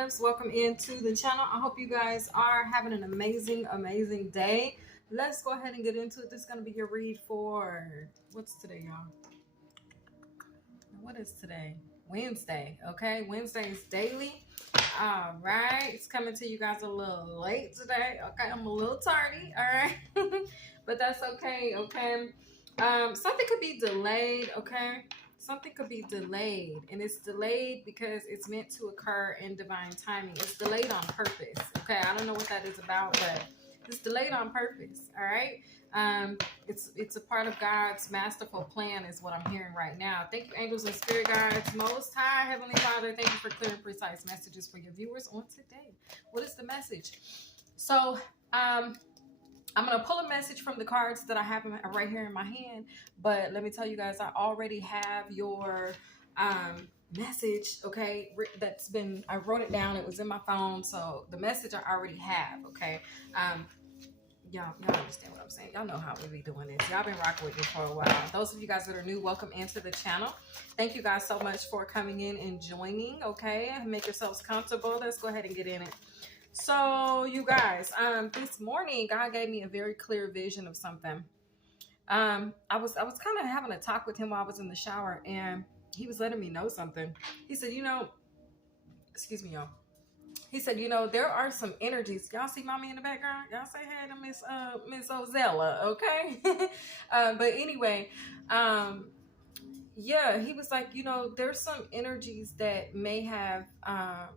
loves, welcome into the channel. I hope you guys are having an amazing day. Let's go ahead and get into it. This is going to be your read for, what's today, y'all? What is today? Wednesday. Okay, Wednesday is daily. All right, it's coming to you guys a little late today. Okay, I'm a little tardy. All right, but that's okay. Okay, something could be delayed. Okay, something could be delayed, and it's delayed because it's meant to occur in divine timing. It's delayed on purpose. Okay, I don't know what that is about, but it's delayed on purpose. All right. It's a part of God's masterful plan is what I'm hearing right now. Thank you, angels and spirit guides. Most High Heavenly Father, thank you for clear and precise messages for your viewers on today. What is the message? So I'm going to pull a message from the cards that I have right here in my hand, but let me tell you guys, I already have your message, okay, I wrote it down. It was in my phone, so the message I already have, okay. Y'all understand what I'm saying. Y'all know how we be doing this. Y'all been rocking with me for a while. Those of you guys that are new, welcome into the channel. Thank you guys so much for coming in and joining, okay? Make yourselves comfortable. Let's go ahead and get in it. So, you guys, this morning, God gave me a very clear vision of something. I was kind of having a talk with him while I was in the shower, and he was letting me know something. He said, excuse me, y'all. He said, there are some energies. Y'all see mommy in the background? Y'all say hey to Miss Ozella, okay? But anyway, yeah, he was like, there's some energies that may have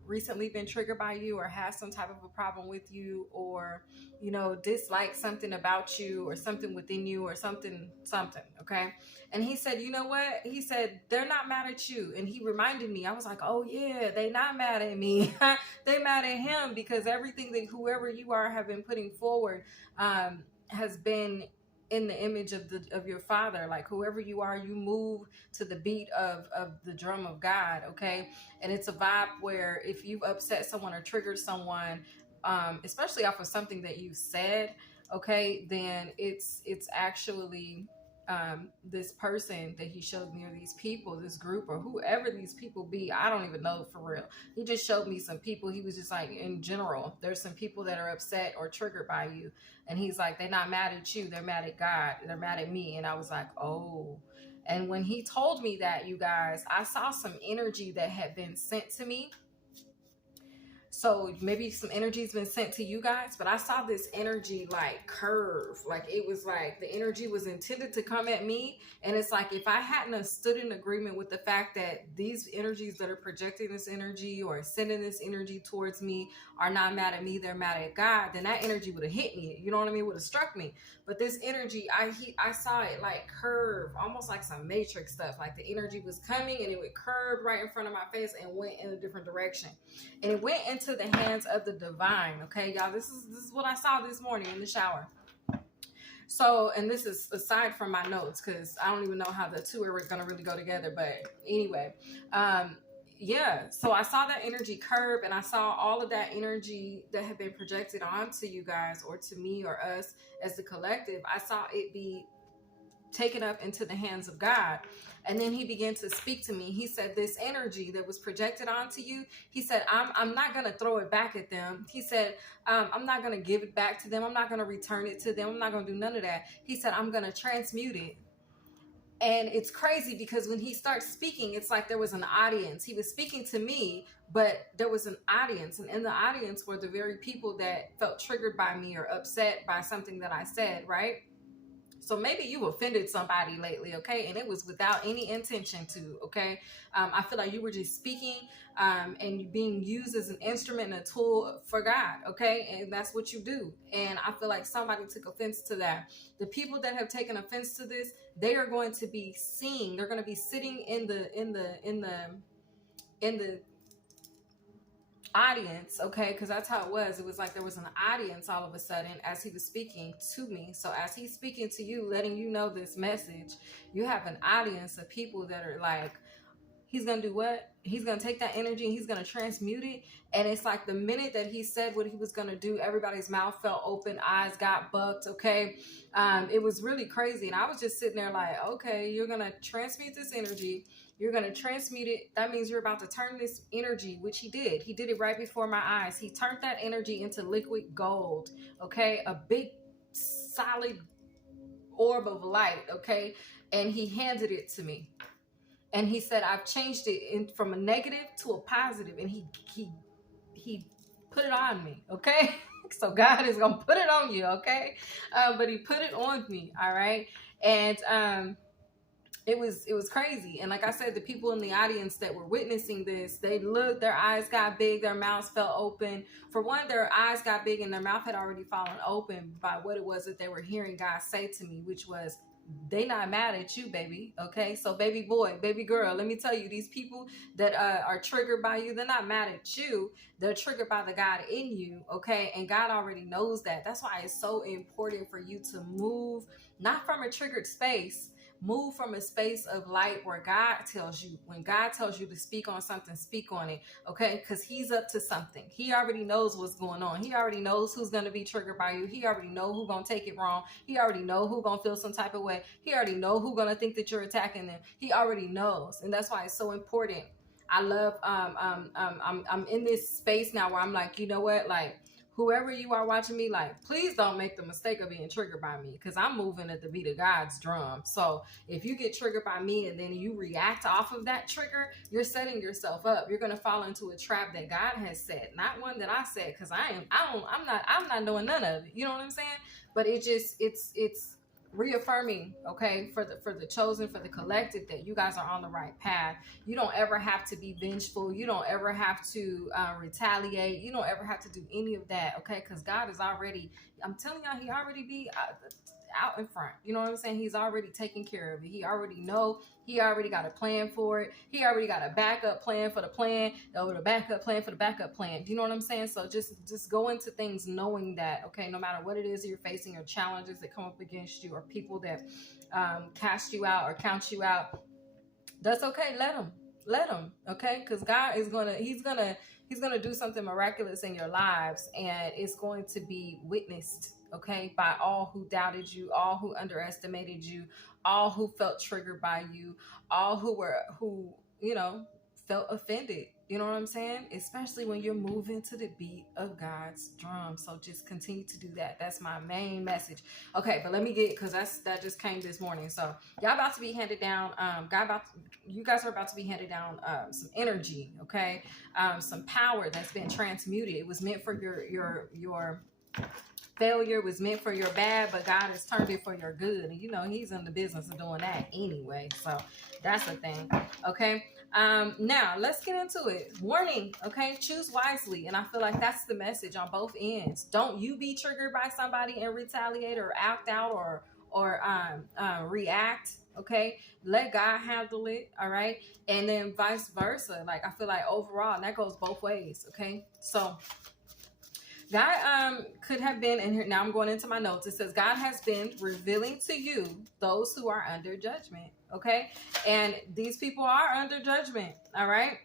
recently been triggered by you or has some type of a problem with you or, dislike something about you or something within you or something, okay? And he said, you know what? He said, they're not mad at you. And he reminded me, I was like, oh yeah, they not mad at me. They mad at him because everything that whoever you are have been putting forward has been in the image of your Father. Like whoever you are, you move to the beat of the drum of God, okay? And it's a vibe where if you've upset someone or triggered someone, especially off of something that you said, okay, then it's actually this person that he showed me, or these people, this group, or whoever these people be. I don't even know for real. He just showed me some people. He was just like, in general, there's some people that are upset or triggered by you. And he's like, they're not mad at you. They're mad at God. They're mad at me. And I was like, oh. And when he told me that, you guys, I saw some energy that had been sent to me. So maybe some energy's been sent to you guys, but I saw this energy like curve. Like it was like the energy was intended to come at me. And it's like if I hadn't have stood in agreement with the fact that these energies that are projecting this energy or sending this energy towards me are not mad at me, they're mad at God, then that energy would have hit me. You know what I mean? Would have struck me. But this energy, I saw it like curve, almost like some matrix stuff. Like the energy was coming and it would curve right in front of my face and went in a different direction. And it went into the hands of the divine. Okay, y'all, this is what I saw this morning in the shower. So, and this is aside from my notes, because I don't even know how the two are going to really go together. But anyway, yeah, so I saw that energy curve, and I saw all of that energy that had been projected onto you guys, or to me, or us as the collective. I saw it be taken up into the hands of God. And then he began to speak to me. He said, this energy that was projected onto you, he said, I'm not going to throw it back at them. He said, I'm not going to give it back to them. I'm not going to return it to them. I'm not going to do none of that. He said, I'm going to transmute it. And it's crazy because when he starts speaking, it's like there was an audience. He was speaking to me, but there was an audience. And in the audience were the very people that felt triggered by me or upset by something that I said, right? So maybe you offended somebody lately, okay? And it was without any intention to, okay? I feel like you were just speaking and being used as an instrument and a tool for God, okay? And that's what you do. And I feel like somebody took offense to that. The people that have taken offense to this, they are going to be seeing. They're going to be sitting in the audience, okay, because that's how it was. It was like there was an audience all of a sudden as he was speaking to me. So as he's speaking to you, letting you know this message, you have an audience of people that are like, he's gonna do what? He's gonna take that energy and he's gonna transmute it. And it's like the minute that he said what he was gonna do, everybody's mouth fell open, eyes got bucked, okay? It was really crazy. And I was just sitting there like, okay, you're gonna transmute this energy. You're going to transmute it. That means you're about to turn this energy, which he did. He did it right before my eyes. He turned that energy into liquid gold, okay? A big, solid orb of light, okay? And he handed it to me. And he said, I've changed it from a negative to a positive. And he put it on me, okay? So God is going to put it on you, okay? But he put it on me, all right? And it was crazy. And like I said, the people in the audience that were witnessing this, they looked, their eyes got big, their mouths fell open. For one, their eyes got big and their mouth had already fallen open by what it was that they were hearing God say to me, which was, they not mad at you, baby. Okay, so baby boy, baby girl, let me tell you, these people that are triggered by you, they're not mad at you. They're triggered by the God in you. Okay, and God already knows that. That's why it's so important for you to move not from a triggered space. Move from a space of light where God tells you, when God tells you to speak on something, speak on it, okay? Because he's up to something. He already knows what's going on. He already knows who's going to be triggered by you. He already know who's going to take it wrong. He already know who's going to feel some type of way. He already know who's going to think that you're attacking them. He already knows. And that's why it's so important. I love, I'm in this space now where I'm like, you know what? Like, whoever you are watching me, like, please don't make the mistake of being triggered by me, because I'm moving at the beat of God's drum. So if you get triggered by me and then you react off of that trigger, you're setting yourself up. You're going to fall into a trap that God has set, not one that I set, because I'm not doing none of it. You know what I'm saying? But it's reaffirming, okay, for the chosen, for the collective, that you guys are on the right path. You don't ever have to be vengeful. You don't ever have to retaliate. You don't ever have to do any of that, okay? Because God is already, I'm telling y'all, he already be out in front. You know what I'm saying? He's already taking care of it. He already know. He already got a plan for it. He already got a backup plan for the plan, or the backup plan for the backup plan. You know what I'm saying? So just go into things knowing that, okay, no matter what it is you're facing, or challenges that come up against you, or people that cast you out or count you out, that's okay. Let them, okay? Because God is he's gonna do something miraculous in your lives, and it's going to be witnessed, okay, by all who doubted you, all who underestimated you, all who felt triggered by you, all who felt offended. You know what I'm saying? Especially when you're moving to the beat of God's drum. So just continue to do that. That's my main message. Okay, but let me because that just came this morning. So y'all about to be handed down. You guys are about to be handed down some energy. Okay, some power that's been transmuted. It was meant for your failure, was meant for your bad, but God has turned it for your good. And he's in the business of doing that anyway. So that's the thing. Okay. Now let's get into it. Warning, okay? Choose wisely. And I feel like that's the message on both ends. Don't you be triggered by somebody and retaliate or act out or react, okay? Let God handle it, all right? And then vice versa. Like, I feel like overall, and that goes both ways, okay? So God could have been, and here now I'm going into my notes. It says God has been revealing to you those who are under judgment. Okay, and these people are under judgment. All right.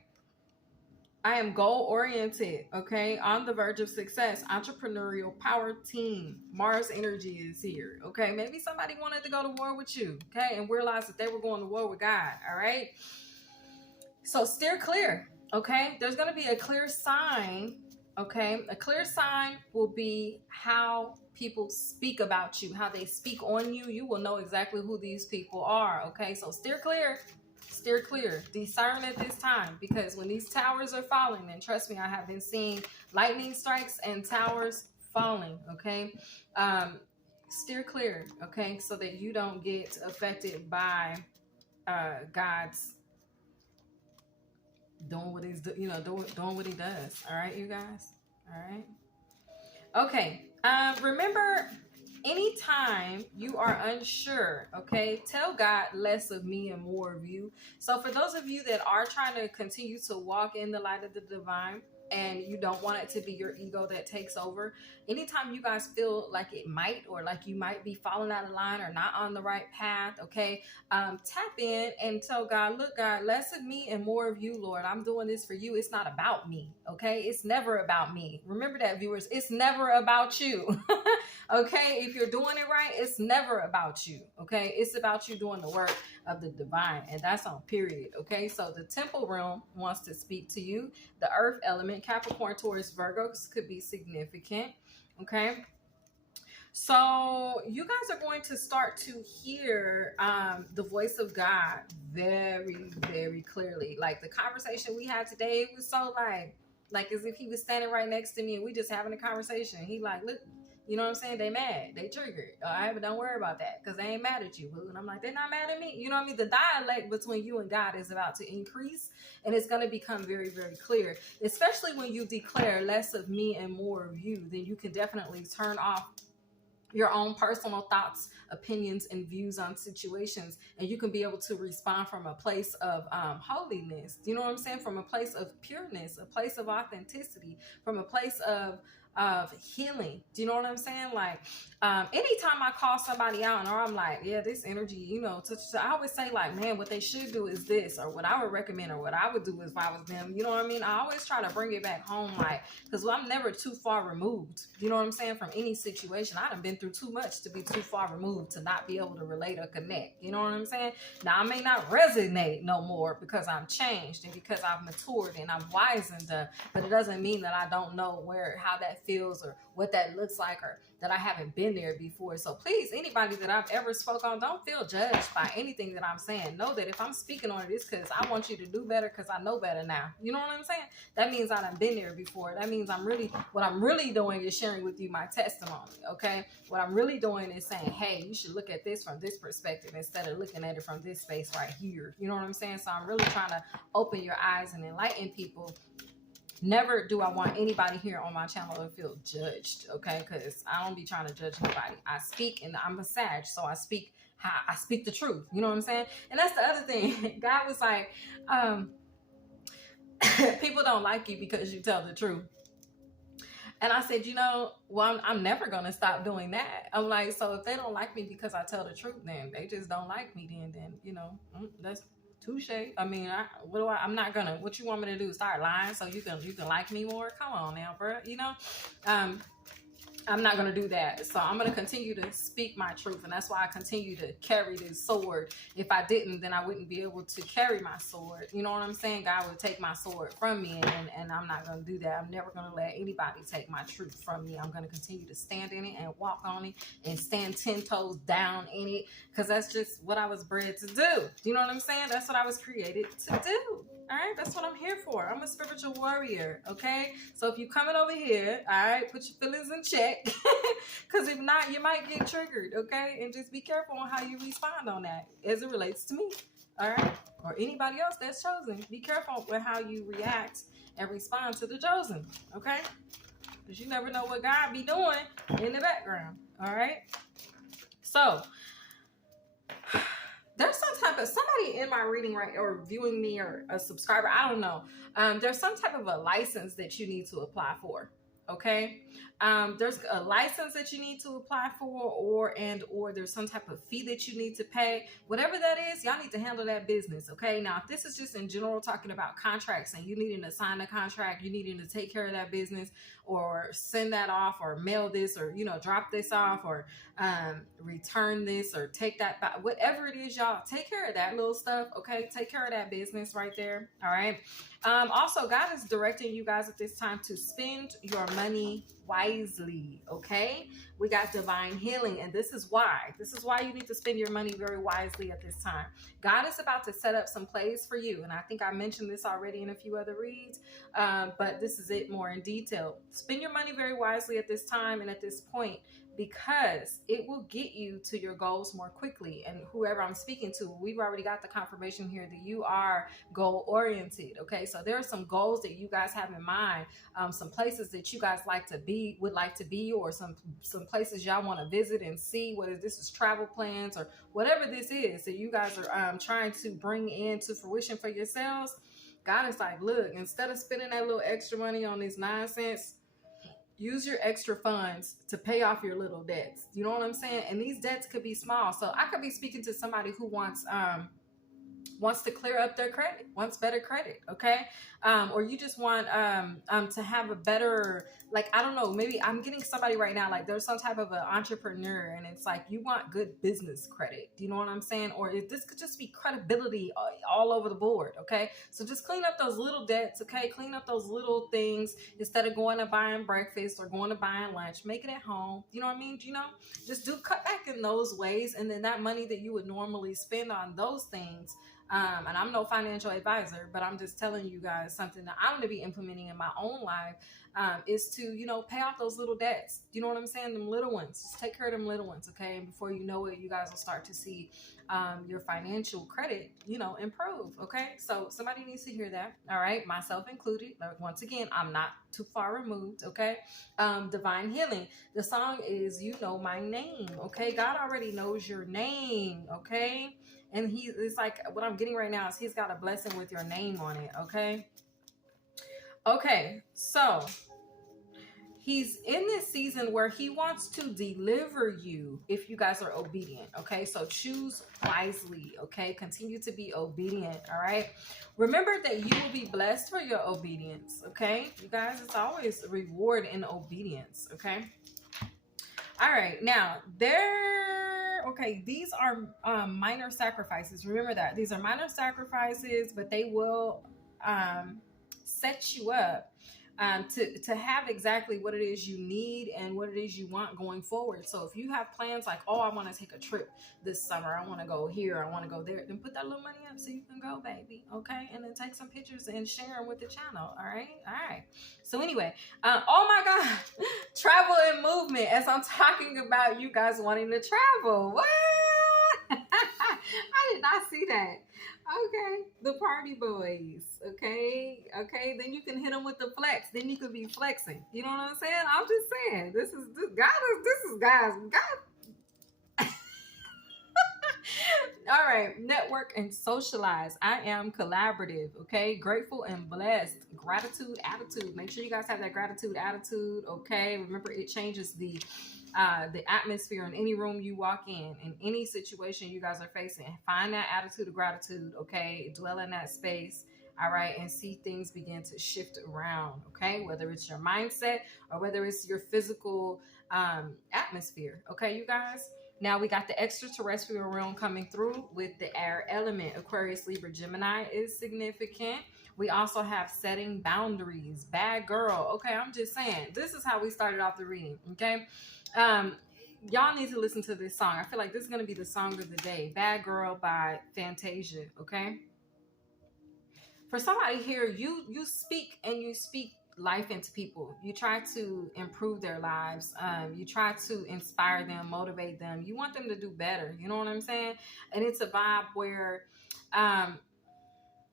I am goal oriented. Okay, on the verge of success, entrepreneurial power team. Mars energy is here. Okay, maybe somebody wanted to go to war with you. Okay, and realized that they were going to war with God. All right. So steer clear. Okay, there's going to be a clear sign. Okay, a clear sign will be how people speak about you, how they speak on you. You will know exactly who these people are. Okay, so steer clear, discern at this time, because when these towers are falling, and trust me, I have been seeing lightning strikes and towers falling. Okay, steer clear. Okay, so that you don't get affected by God's doing what he's doing what he does. All right, you guys. All right. Okay. Remember, anytime you are unsure, okay, tell God less of me and more of you. So for those of you that are trying to continue to walk in the light of the divine, and you don't want it to be your ego that takes over, anytime you guys feel like it might, or like you might be falling out of line or not on the right path, okay, tap in and tell God, look, God, less of me and more of you, Lord. I'm doing this for you. It's not about me, okay? It's never about me. Remember that, viewers. It's never about you. Okay, if you're doing it right, it's never about you. Okay, it's about you doing the work. of the divine, and that's on period. Okay, so the temple realm wants to speak to you. The earth element, Capricorn, Taurus, Virgos could be significant. Okay, so you guys are going to start to hear the voice of God very, very clearly. Like the conversation we had today, it was so like as if he was standing right next to me and we just having a conversation. He like, look, you know what I'm saying? They mad, they triggered. But don't worry about that because they ain't mad at you, boo. And I'm like, they're not mad at me. You know what I mean? The dialect between you and God is about to increase, and it's going to become very, very clear. Especially when you declare less of me and more of you, then you can definitely turn off your own personal thoughts, opinions, and views on situations, and you can be able to respond from a place of holiness. You know what I'm saying? From a place of pureness, a place of authenticity, from a place of healing. Do you know what I'm saying? Like anytime I call somebody out and or I'm like, yeah, this energy, you know, I always say like, man, what they should do is this, or what I would recommend, or what I would do if I was them. You know what I mean? I always try to bring it back home, like, because I'm never too far removed. You know what I'm saying? From any situation. I done been through too much to be too far removed to not be able to relate or connect. You know what I'm saying? Now I may not resonate no more because I'm changed and because I've matured and I'm wizened up, but it doesn't mean that I don't know how that feels or what that looks like, or that I haven't been there before. So please, anybody that I've ever spoke on, don't feel judged by anything that I'm saying. Know that if I'm speaking on it, it's because I want you to do better, because I know better now. You know what I'm saying? That means I done been there before. That means what I'm really doing is sharing with you my testimony. Okay, what I'm really doing is saying, hey, you should look at this from this perspective instead of looking at it from this space right here. You know what I'm saying? So I'm really trying to open your eyes and enlighten people. Never do I want anybody here on my channel to feel judged, okay? Because I don't be trying to judge anybody. I speak, and I'm a Sag, so I speak the truth. You know what I'm saying? And that's the other thing. God was like, people don't like you because you tell the truth. And I said, you know, well, I'm never going to stop doing that. I'm like, so if they don't like me because I tell the truth, then they just don't like me. Then you know, that's touche. I mean, I'm not gonna. What you want me to do? Start lying so you can like me more? Come on now, bro. You know, I'm not going to do that. So I'm going to continue to speak my truth. And that's why I continue to carry this sword. If I didn't, then I wouldn't be able to carry my sword. You know what I'm saying? God would take my sword from me, and I'm not going to do that. I'm never going to let anybody take my truth from me. I'm going to continue to stand in it and walk on it and stand 10 toes down in it, because that's just what I was bred to do. You know what I'm saying? That's what I was created to do. All right, that's what I'm here for. I'm a spiritual warrior, okay? So if you're coming over here, all right, put your feelings in check, because if not, you might get triggered, okay? And just be careful on how you respond on that as it relates to me, all right? Or anybody else that's chosen. Be careful with how you react and respond to the chosen, okay? Because you never know what God be doing in the background, all right? So there's some type of somebody in my reading, right, or viewing me, or a subscriber, I don't know. There's some type of a license that you need to apply for. Okay, there's a license that you need to apply for, or there's some type of fee that you need to pay. Whatever that is, y'all need to handle that business. Okay, now if this is just in general talking about contracts and you needing to sign a contract, you needing to take care of that business, or send that off, or mail this, or drop this off, or return this, or take that back, whatever it is, y'all take care of that little stuff. Okay, take care of that business right there. All right. Also, God is directing you guys at this time to spend your money wisely. Okay, we got divine healing, and this is why you need to spend your money very wisely at this time. God is about to set up some plays for you, and I think I mentioned this already in a few other reads, but this is it more in detail. Spend your money very wisely at this time and at this point, because it will get you to your goals more quickly. And whoever I'm speaking to, we've already got the confirmation here that you are goal oriented. Okay, so there are some goals that you guys have in mind, some places that you guys would like to be, or some places y'all want to visit and see, whether this is travel plans or whatever this is that you guys are trying to bring into fruition for yourselves. God is like, look, instead of spending that little extra money on this nonsense, use your extra funds to pay off your little debts. You know what I'm saying? And these debts could be small. So I could be speaking to somebody who wants wants to clear up their credit, wants better credit, okay? Or you just want to have a better, like, I don't know, maybe I'm getting somebody right now, like there's some type of an entrepreneur and it's like you want good business credit. Do you know what I'm saying? Or this could just be credibility all over the board, okay? So just clean up those little debts, okay? Clean up those little things instead of going to buying breakfast or going to buying lunch. Make it at home. You know what I mean? You know, just do cut back in those ways, and then that money that you would normally spend on those things. And I'm no financial advisor, but I'm just telling you guys something that I'm going to be implementing in my own life, is to, you know, pay off those little debts. You know what I'm saying? Them little ones. Just take care of them little ones, okay? And before you know it, you guys will start to see your financial credit, you know, improve, okay? So somebody needs to hear that, all right? Myself included. Once again, I'm not too far removed, okay? Divine Healing. The song is You Know My Name, okay? God already knows your name, okay? And it's like what I'm getting right now is he's got a blessing with your name on it, okay? Okay, so he's in this season where he wants to deliver you if you guys are obedient, okay? So choose wisely, okay? Continue to be obedient, all right? Remember that you will be blessed for your obedience, okay? You guys, it's always a reward in obedience, okay? All right, now okay, these are minor sacrifices. Remember that. These are minor sacrifices, but they will set you up to have exactly what it is you need and what it is you want going forward. So if you have plans like, oh, I want to take a trip this summer, I want to go here, I want to go there, then put that little money up so you can go, baby, okay? And then take some pictures and share them with the channel, all right? So anyway, oh my God, travel and movement, as I'm talking about you guys wanting to travel. What? I did not see that. Okay, the party boys. Okay, then you can hit them with the flex. Then you could be flexing. You know what I'm saying? I'm just saying. This is guys. All right, network and socialize. I am collaborative, okay? Grateful and blessed. Gratitude attitude. Make sure you guys have that gratitude attitude, okay? Remember, it changes the atmosphere in any room you walk in any situation you guys are facing. Find that attitude of gratitude, okay? Dwell in that space, all right? And see things begin to shift around, okay? Whether it's your mindset or whether it's your physical atmosphere, okay, you guys? Now we got the extraterrestrial realm coming through with the air element. Aquarius, Libra, Gemini is significant. We also have setting boundaries. Bad girl. Okay, I'm just saying. This is how we started off the reading, okay? Y'all need to listen to this song. I feel like this is going to be the song of the day. Bad Girl by Fantasia, okay? For somebody here, you speak life into people. You try to improve their lives. You try to inspire them, motivate them. You want them to do better. You know what I'm saying? And it's a vibe where,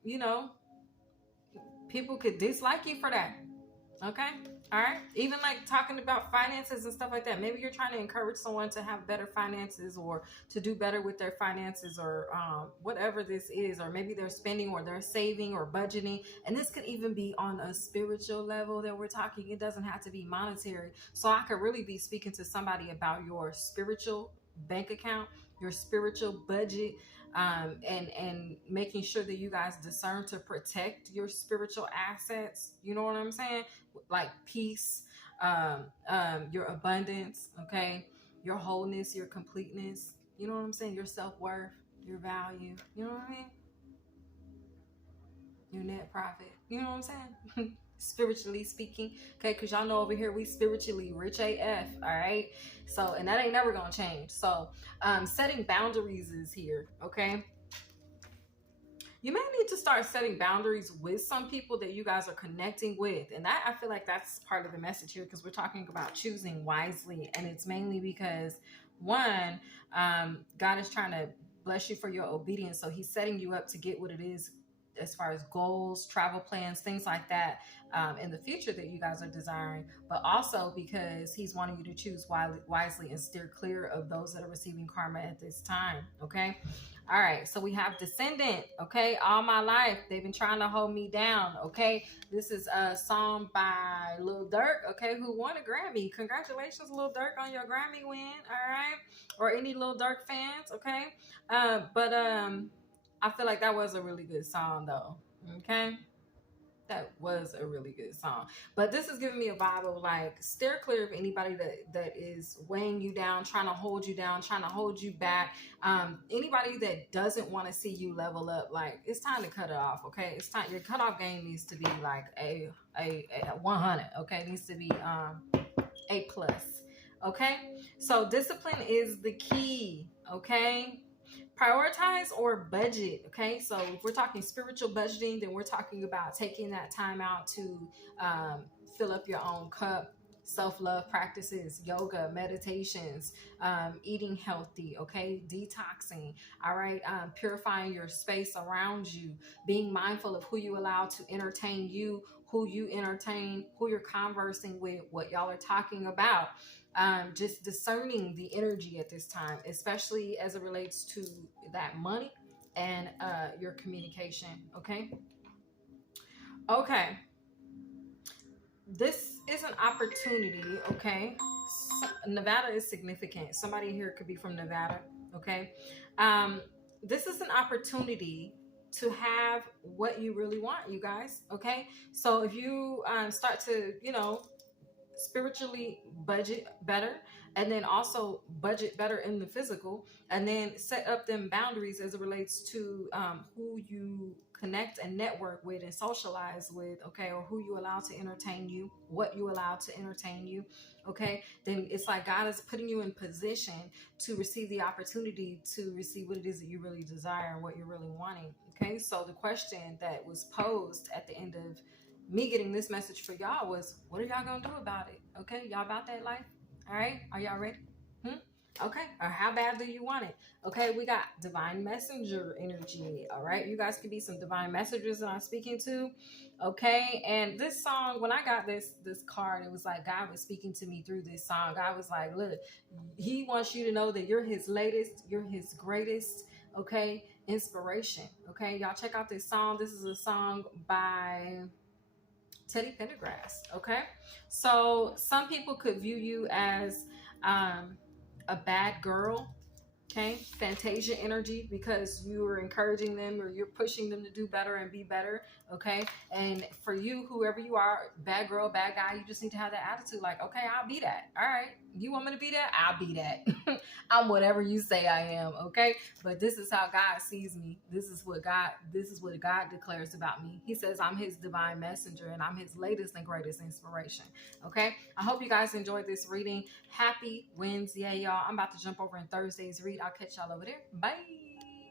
you know, people could dislike you for that. Okay? All right? Even like talking about finances and stuff like that. Maybe you're trying to encourage someone to have better finances or to do better with their finances or whatever this is. Or maybe they're spending or they're saving or budgeting. And this could even be on a spiritual level that we're talking. It doesn't have to be monetary. So I could really be speaking to somebody about your spiritual bank account, your spiritual budget, and making sure that you guys discern to protect your spiritual assets. You know what I'm saying? Like peace, your abundance, okay? Your wholeness, your completeness. You know what I'm saying? Your self-worth, your value. You know what I mean? Your net profit. You know what I'm saying? Spiritually speaking, okay? Because y'all know over here we spiritually rich AF, all right? So, and that ain't never gonna change. So setting boundaries is here, okay? You may need to start setting boundaries with some people that you guys are connecting with. And that, I feel like that's part of the message here, because we're talking about choosing wisely. And it's mainly because, one, God is trying to bless you for your obedience. So he's setting you up to get what it is as far as goals, travel plans, things like that in the future that you guys are desiring, but also because he's wanting you to choose wisely and steer clear of those that are receiving karma at this time, okay? All right, so we have Descendant, okay? All my life, they've been trying to hold me down, okay? This is a song by Lil Durk, okay, who won a Grammy. Congratulations, Lil Durk, on your Grammy win, all right? Or any Lil Durk fans, okay? I feel like that was a really good song though. Okay. That was a really good song. But this is giving me a vibe of like steer clear of anybody that is weighing you down, trying to hold you down, trying to hold you back. Anybody that doesn't want to see you level up, like it's time to cut it off. Okay, it's time. Your cutoff game needs to be like a 100. Okay, it needs to be a plus. Okay, so discipline is the key. Okay, prioritize or budget. Okay, so if we're talking spiritual budgeting, then we're talking about taking that time out to um, fill up your own cup. Self-love practices, yoga, meditations, eating healthy, okay, detoxing, all right, purifying your space around you, being mindful of who you allow to entertain you, who you entertain, who you're conversing with, what y'all are talking about. Just discerning the energy at this time, especially as it relates to that money and your communication. Okay. Okay. This is an opportunity. Okay. Nevada is significant. Somebody here could be from Nevada. Okay. This is an opportunity to have what you really want, you guys. Okay. So if you start to, spiritually budget better, and then also budget better in the physical, and then set up them boundaries as it relates to who you connect and network with and socialize with, okay, or who you allow to entertain you, what you allow to entertain you, okay, then it's like God is putting you in position to receive the opportunity to receive what it is that you really desire and what you're really wanting. Okay, so the question that was posed at the end of me getting this message for y'all was, what are y'all gonna do about it? Okay, y'all about that life? All right, are y'all ready? Okay, or how bad do you want it? Okay, we got divine messenger energy. All right, you guys could be some divine messengers that I'm speaking to. Okay, and this song, when I got this card, it was like God was speaking to me through this song. God was like, look, He wants you to know that you're His latest, you're His greatest. Okay, inspiration. Okay, y'all check out this song. This is a song by Teddy Pendergrass. Okay, so some people could view you as a bad girl. Okay, Fantasia energy, because you're encouraging them or you're pushing them to do better and be better. Okay, and for you, whoever you are, bad girl, bad guy, you just need to have that attitude like, okay, I'll be that. All right, you want me to be that? I'll be that. I'm whatever you say I am. Okay, but this is how God sees me. This is what God declares about me. He says I'm His divine messenger and I'm His latest and greatest inspiration. Okay, I hope you guys enjoyed this reading. Happy Wednesday, y'all. I'm about to jump over in Thursday's read. I'll catch y'all over there. Bye.